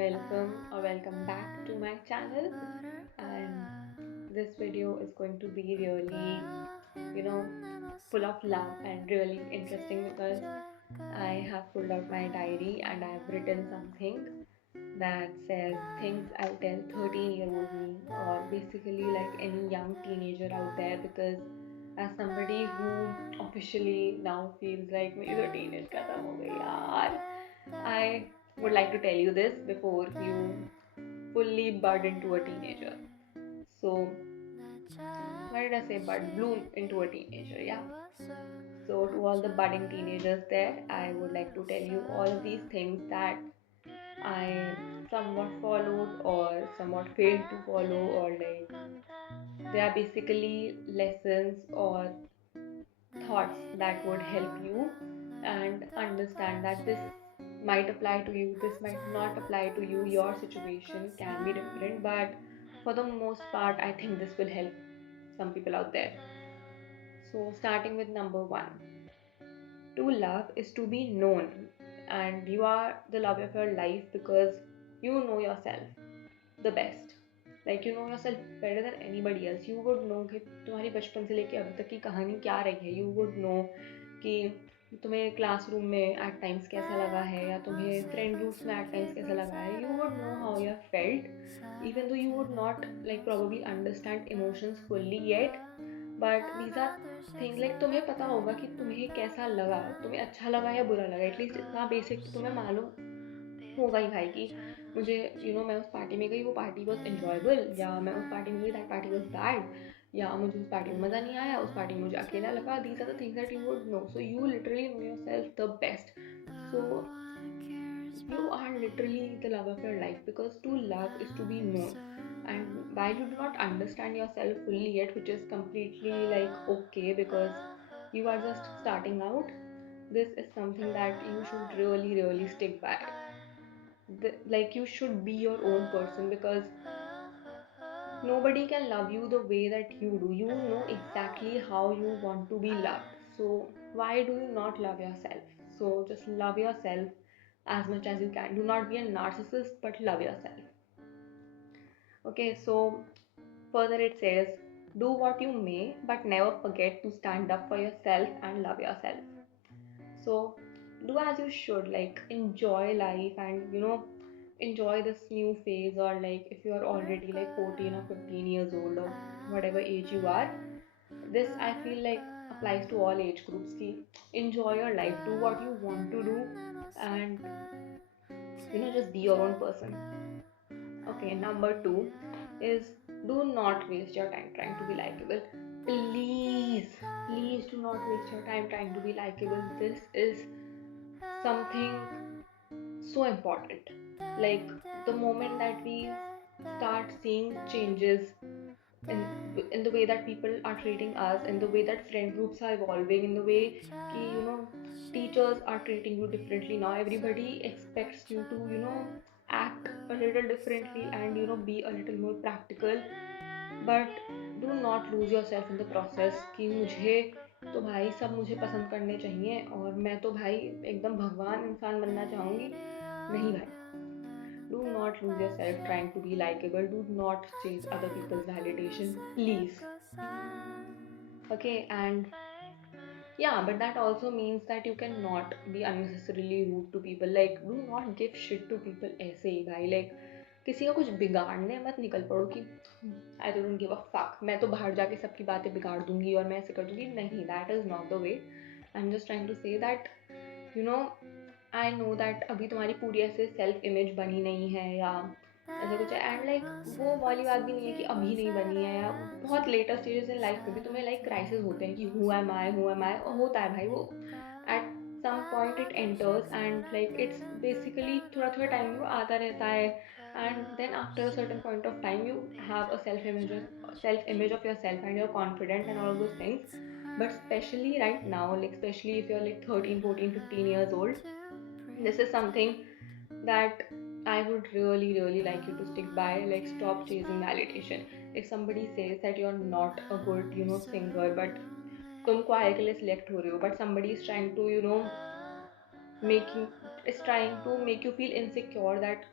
welcome or welcome back to my channel. And this video is going to be really, you know, full of love and really interesting because I have pulled out my diary and I have written something that says things I'll tell 13-year-old me, or basically like any young teenager out there, because as somebody who officially now feels like मेरी तो teenage खत्म हो गई यार, I would like to tell you this before you fully bud into a teenager. So, why did I say bud? Bloom into a teenager, yeah. So, to all the budding teenagers there, I would like to tell you all of these things that I somewhat followed or somewhat failed to follow, or like they are basically lessons or thoughts that would help you and understand that this might apply to you, this might not apply to you, your situation can be different, but for the most part, I think this will help some people out there. So, starting with number one, to love is to be known, and you are the love of your life because you know yourself the best. Like you know yourself better than anybody else. You would know कि तुम्हारी बचपन से लेके अभी तक की कहानी क्या रही है. You would know कि तुम्हें क्लासरूम में एट टाइम्स कैसा लगा है या तुम्हें फ्रेंड ग्रुप्स में एट टाइम्स कैसा लगा है. You would know how you have felt even though you would not like probably understand emotions fully yet, but these are thing like तुम्हें पता होगा कि तुम्हें कैसा लगा, तुम्हें अच्छा लगा या बुरा लगा. एटलीस्ट इतना बेसिक तुम्हें मालूम होगा ही भाई कि मुझे मैं उस पार्टी में गई, वो पार्टी वॉज एन्जॉयबल, या मैं उस पार्टी में गई दैट पार्टी वॉज बैड, या मुझे उस पार्टी में मज़ा नहीं आया, उस पार्टी में मुझे अकेला लगा. These are the things that you would know. So you literally know yourself the best. So you are literally the love of your life because to love is to be known. And while you do not understand yourself fully yet, which is completely like okay because you are just starting out, this is something that you should really stick by. Like you should be your own person because nobody can love you the way that you do. You know exactly how you want to be loved. So why do you not love yourself? So just love yourself as much as you can. Do not be a narcissist, but love yourself. Okay, so further it says, do what you may, but never forget to stand up for yourself and love yourself. So do as you should, like enjoy life and enjoy this new phase, or like if you are already like 14 or 15 years old or whatever age you are, this I feel like applies to all age groups. Ki enjoy your life, do what you want to do, and just be your own person. Okay, number two is do not waste your time trying to be likable. Please, please do not waste your time trying to be likable. This is something so important. Like the moment that we start seeing changes in in the way that people are treating us, in the way that friend groups are evolving, in the way ki, teachers are treating you differently now. Everybody expects you to act a little differently and be a little more practical, but do not lose yourself in the process कि मुझे तो भाई सब मुझे पसंद करने चाहिए और मैं तो भाई एकदम भगवान इंसान बनना चाहूँगी. नहीं भाई, do not lose yourself trying to be likable. Do not chase other people's validation, please. Okay, and yeah, but that also means that you cannot be unnecessarily rude to people. Like, do not give shit to people ऐसे ही भाई. Like, किसी का कुछ बिगाड़ने मत निकल पड़ो कि I don't give a fuck, मैं तो बाहर जाके सबकी बातें बिगाड़ दूंगी और मैं ऐसे कर दूंगी. नहीं, that is not the way. I am just trying to say that I know that अभी तुम्हारी पूरी ऐसे सेल्फ इमेज बनी नहीं है या ऐसा कुछ है. एंड लाइक वो वाली बात भी नहीं है कि अभी नहीं बनी है, या बहुत लेटर स्टेजेस इन लाइफ में भी तुम्हें लाइक क्राइसिस होते हैं कि हु एम आई, होता है भाई वो. At some point it enters and like it's basically थोड़ा थोड़ा टाइम वो आता रहता है. And then after a certain point of time you have a self image of yourself and you're confident and all of those things. But especially right now, like especially if you're like 13, 14, 15 years old, this is something that I would really like you to stick by. Like stop chasing validation. If somebody says that you're not a good singer, but तुम choir के लिए select हो रहे हो, but somebody is trying to make you feel insecure that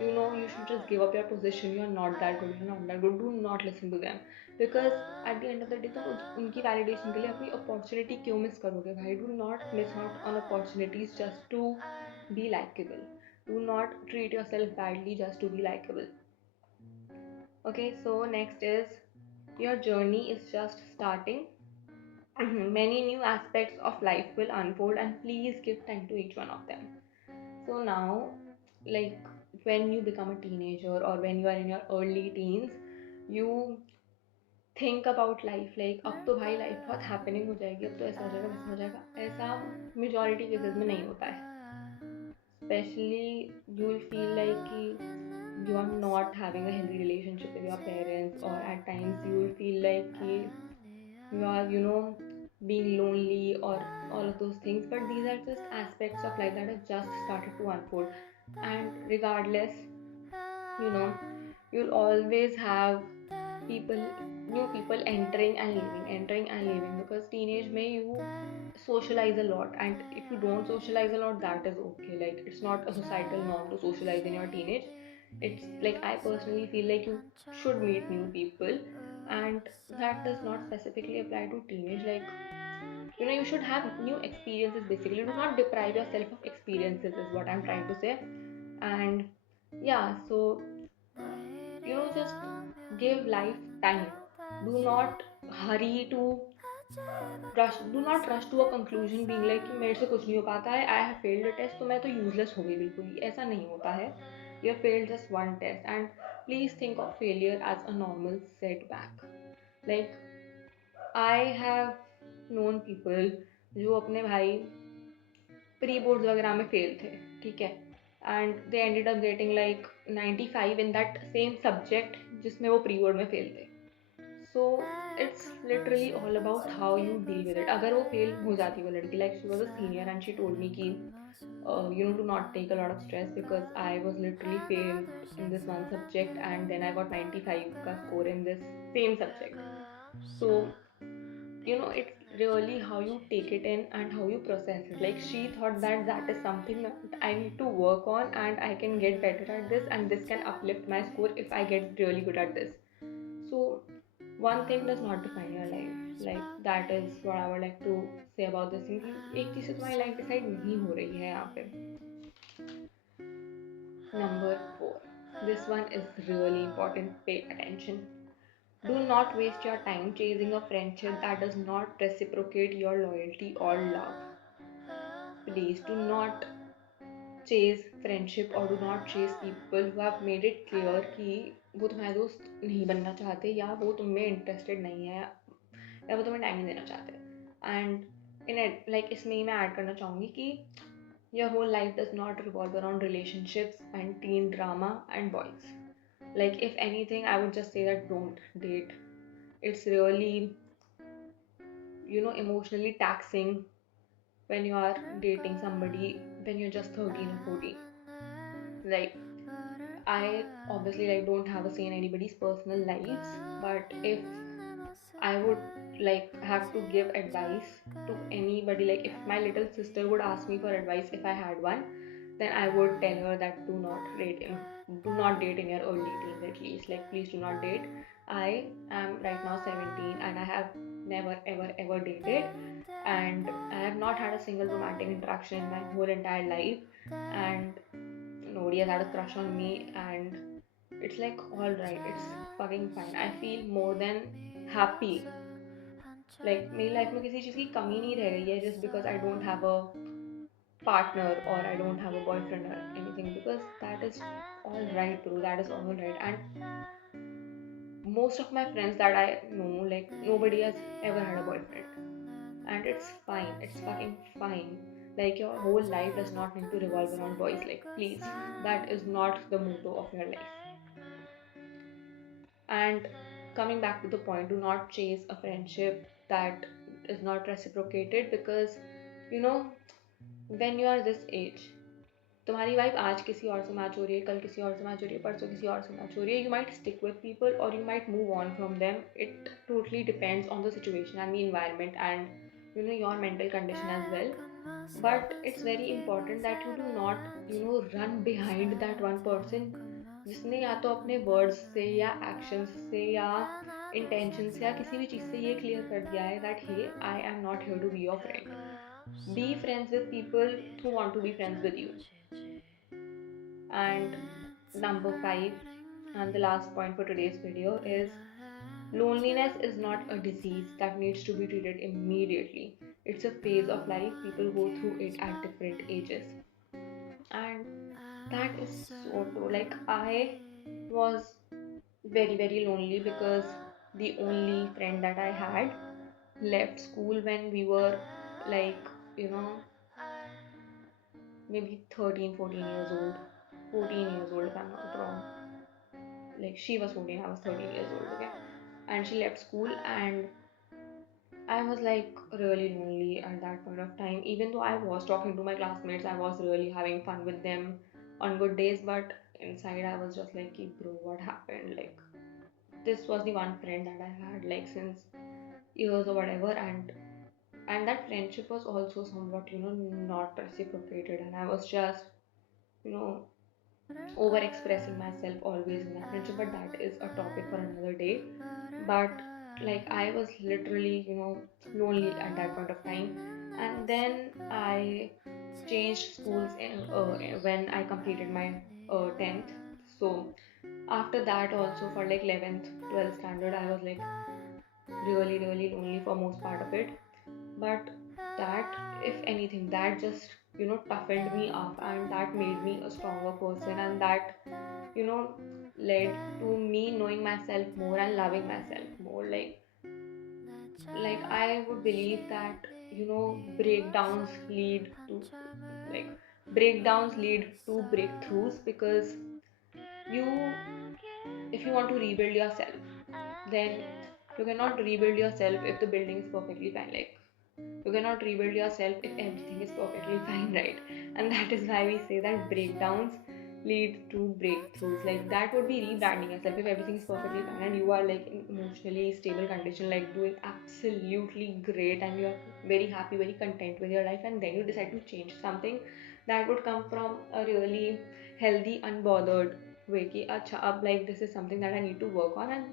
you should just give up your position. You're not that good, you're not that good. Do not listen to them, because at the end of the day तुम उनकी validation के लिए अपनी opportunity क्यों miss करोगे भाई? Do not miss out on opportunities just to be likable. Do not treat yourself badly just to be likable. Okay, so next is, your journey is just starting. Many new aspects of life will unfold, and please give time to each one of them. So now, like, when you become a teenager or when you are in your early teens, you think about life like, अब तो भाई life बहुत happening हो जाएगी, अब तो ऐसा हो जाएगा वैसा हो जाएगा. ऐसा मेजॉरिटी केसेस में नहीं होता है. Especially you will feel like कि you are not having a healthy relationship with your parents, or at times you will feel like कि you are, being lonely, or all of those things. But these are just aspects of life that have just started to unfold. And regardless, you know, you'll always have people, new people entering and leaving, because teenage may you socialize a lot, and if you don't socialize a lot, that is okay. Like, it's not a societal norm to socialize in your teenage. It's like, I personally feel like you should meet new people, and that does not specifically apply to teenage. Like, you should have new experiences. Basically, do not deprive yourself of experiences is what I'm trying to say. And yeah, so just give life time. Do not hurry to do not rush to a conclusion being like कि मेरे से कुछ नहीं हो पाता है, I have failed a test, तो मैं तो useless हो गई बिल्कुल ही. ऐसा नहीं होता है. You have failed just one test, and please think of failure as a normal setback. Like, I have known people जो अपने भाई प्री बोर्ड्स वगैरह में फेल थे, ठीक है, and they ended up getting like 95 in that same subject जिसमें वो प्री बोर्ड में फेल थे. So it's literally all about how you deal with it. अगर वो फेल हो जाती वो लड़की, like she was a senior and she told me कि to not take a lot of stress, because I was literally failed in this one subject and then I got 95 का score in this same subject. So it's really how you take it in and how you process it. Like, she thought that that is something that I need to work on, and I can get better at this, and this can uplift my score if I get really good at this. So one thing does not define your life. Like, that is what I would like to say about this thing. एक चीज से तुम्हारी life decide नहीं हो रही है यहाँ पे. Number 4. This one is really important. Pay attention. Do not waste your time chasing a friendship that does not reciprocate your loyalty or love. Please do not chase friendship, or do not chase people who have made it clear कि वो तुम्हारे दोस्त नहीं बनना चाहते, या वो तुम में इंटरेस्टेड नहीं है, या वो तुम्हें टाइम नहीं देना चाहते. एंड इन लाइक इसमें ही मैं ऐड करना चाहूँगी कि your whole life does not revolve around relationships and teen drama and boys. Like, if anything, I would just say that don't date. It's really emotionally taxing when you are dating somebody when you're just 13 or 14. Like, I obviously like don't have a say in anybody's personal lives, but if I would like have to give advice to anybody, like if my little sister would ask me for advice if I had one, then I would tell her that do not date in your early teens at least. Like, please do not date. I am right now 17 and I have never ever ever dated, and I have not had a single romantic interaction in my whole entire life, and nobody has had a crush on me, and it's like alright, it's fucking fine. I feel more than happy. Like, मेरी life में किसी चीज़ की कमी नहीं रह गई है just because I don't have a partner or I don't have a boyfriend or anything, because that is all right, bro. That is all right. And most of my friends that I know, like, nobody has ever had a boyfriend, and it's fine. It's fucking fine. Like, your whole life does not need to revolve around boys. Like, please, that is not the motto of your life. And coming back to the point, do not chase a friendship that is not reciprocated, because you know when you are this age, तुम्हारी vibe आज किसी और से match हो रही है, कल किसी और से मैच हो रही है, परसों किसी और से मैच हो रही है. You might stick with people or you might move on from them. It totally depends on the situation and the environment and your mental condition as well. But it's very important that you do not run behind that one person जिसने या तो अपने words से या actions से या intention से या किसी भी चीज़ से ये क्लियर कर दिया है that hey I am not here to be your friend. Be friends with people who want to be friends with you. And number 5, and the last point for today's video, is loneliness is not a disease that needs to be treated immediately. It's a phase of life. People go through it at different ages. And that is so true. Like, I was very, very lonely because the only friend that I had left school when we were like, you know, maybe 13, 14 years old. 14 years old, if I'm not wrong. Like, she was 14, I was 13 years old, okay? And she left school, and I was like really lonely at that point of time. Even though I was talking to my classmates, I was really having fun with them on good days, but inside I was just like, "Ki, bro, what happened?" Like, this was the one friend that I had like since years or whatever, and that friendship was also somewhat not reciprocated, and I was just you know over expressing myself always in that friendship, but that is a topic for another day. But like, I was literally lonely at that point of time. And then I changed schools when I completed my 10th. So after that also, for like 11th 12th standard, I was like really really lonely for most part of it. But that, if anything, that just toughened me up, and that made me a stronger person, and that you know led to me knowing myself more and loving myself more. Like I would believe that breakdowns lead to like breakdowns lead to breakthroughs, because you if you want to rebuild yourself, then you cannot rebuild yourself if the building is perfectly fine. Like, you cannot rebuild yourself if everything is perfectly fine, right? And that is why we say that breakdowns lead to breakthroughs. Like, that would be rebranding yourself. If everything is perfectly fine and you are like in emotionally stable condition, like doing absolutely great, and you are very happy, very content with your life, and then you decide to change something, that would come from a really healthy, unbothered way. Ki, acha, ab like this is something that I need to work on, and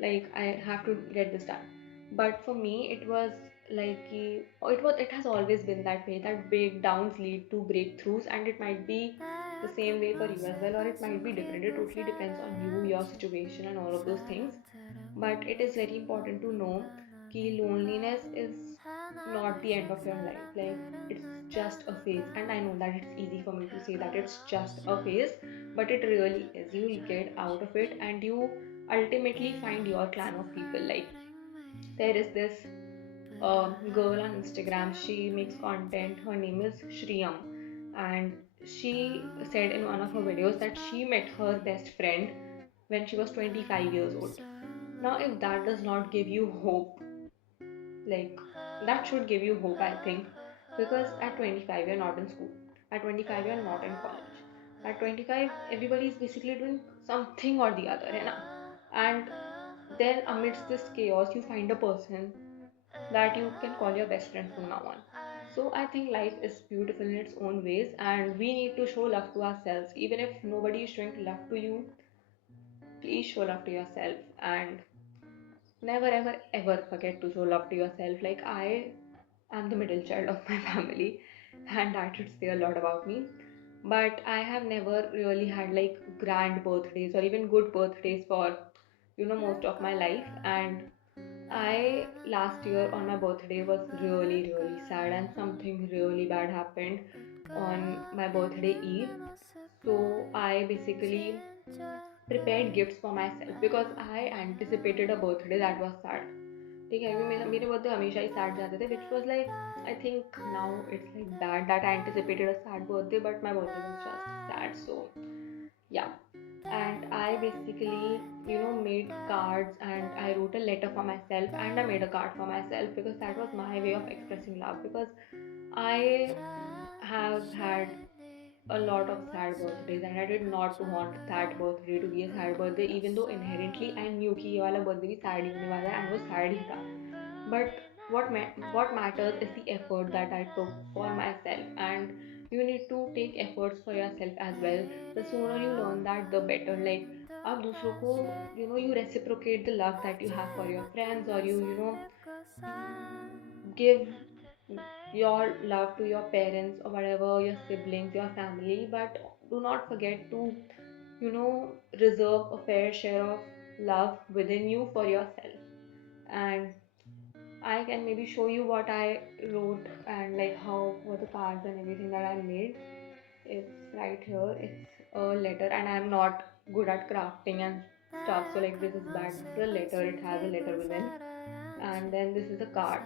like I have to get this done. But for me, it was like it has always been that way, that breakdowns lead to breakthroughs, and it might be the same way for you as well, or it might be different. It totally depends on you, your situation, and all of those things. But it is very important to know that loneliness is not the end of your life. Like, it's just a phase, and I know that it's easy for me to say that it's just a phase, but it really is. You will get out of it, and you ultimately find your clan of people. Like, there is this girl on Instagram. She makes content. Her name is Shriyam, and she said in one of her videos that she met her best friend when she was 25 years old. Now, if that does not give you hope, like, that should give you hope, I think, because at 25 you're not in school. At 25 you're not in college. At 25 everybody is basically doing something or the other, है ना? And then amidst this chaos you find a person that you can call your best friend from now on. So I think life is beautiful in its own ways, and we need to show love to ourselves. Even if nobody is showing love to you, please show love to yourself, and never ever ever forget to show love to yourself. Like, I am the middle child of my family, and that should say a lot about me. But I have never really had like grand birthdays or even good birthdays for most of my life. And I last year on my birthday was really really sad, and something really bad happened on my birthday eve. So I basically prepared gifts for myself because I anticipated a birthday that was sad. ठीक है, क्योंकि मेरे birthday हमेशा ही sad जाते थे, which was like, I think now it's like bad that I anticipated a sad birthday, but my birthday was just sad. So yeah. And I basically made cards, and I wrote a letter for myself, and I made a card for myself, because that was my way of expressing love. Because I have had a lot of sad birthdays, and I did not want that birthday to be a sad birthday, even though inherently I knew कि ये वाला birthday भी sad ही होने वाला है, and वो sad ही था. But what matters is the effort that I took for myself, and you need to take efforts for yourself as well. The sooner you learn that, the better. Like आप दूसरों को, you reciprocate the love that you have for your friends, or you give your love to your parents or whatever, your siblings, your family, but do not forget to, reserve a fair share of love within you for yourself. And I can maybe show you what I wrote and like how were the cards and everything that I made. It's right here. It's a letter, and I'm not good at crafting and stuff, so like this is bad. This is a letter, it has a letter within, and then this is a card.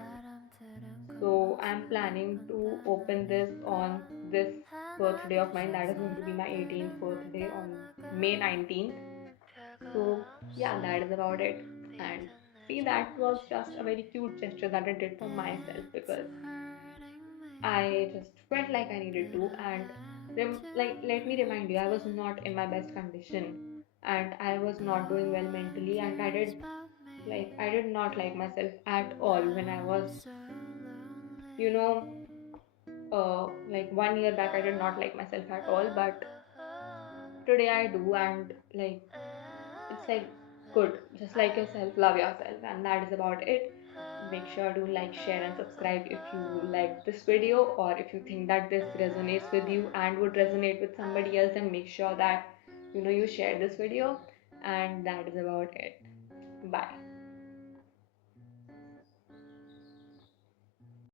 So I'm planning to open this on this birthday of mine. That is going to be my 18th birthday on May 19th. So yeah, that is about it. And see, that was just a very cute gesture that I did for myself because I just felt like I needed to. And like, let me remind you, I was not in my best condition, and I was not doing well mentally, and I did not like myself at all when I was, you know, like 1 year back, I did not like myself at all, but today I do, and like it's like good. Just like yourself, love yourself, and that is about it. Make sure to like, share, and subscribe if you like this video, or if you think that this resonates with you and would resonate with somebody else, and make sure that you share this video. And that is about it. Bye.